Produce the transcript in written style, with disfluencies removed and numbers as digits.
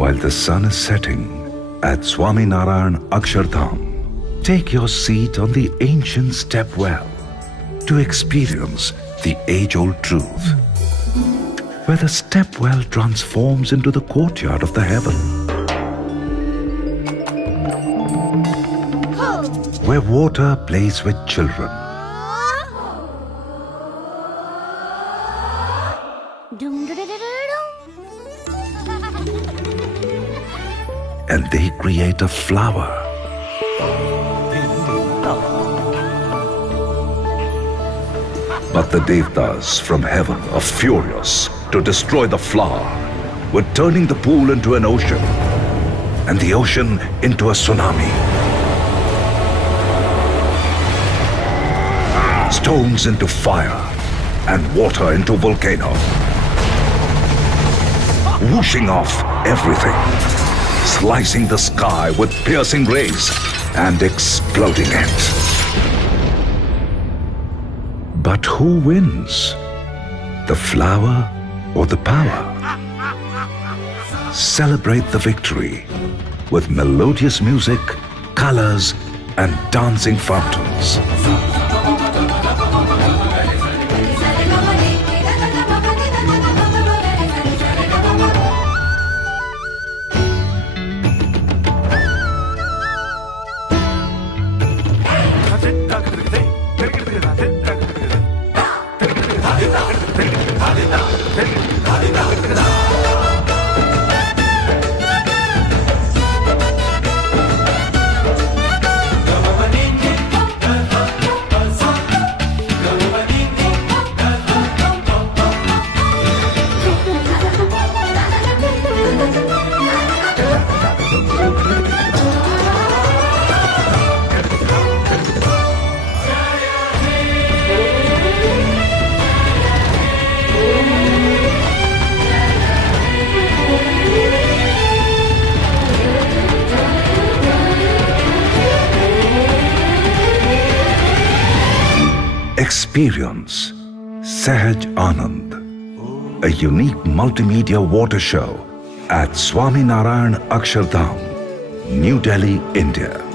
While the sun is setting at Swaminarayan Akshardham, take your seat on the ancient step well to experience the age-old truth, where the step well transforms into the courtyard of the heaven, where water plays with children, and they create a flower. But the Devtas from heaven are furious to destroy the flower. We're turning the pool into an ocean, and the ocean into a tsunami. Stones into fire, and water into volcano. Whooshing off everything, slicing the sky with piercing rays, and exploding it. But who wins? The flower or the power? Celebrate the victory with melodious music, colors, and dancing fountains. Experience Sahaj Anand, a unique multimedia water show at Swaminarayan Akshardham, New Delhi, India.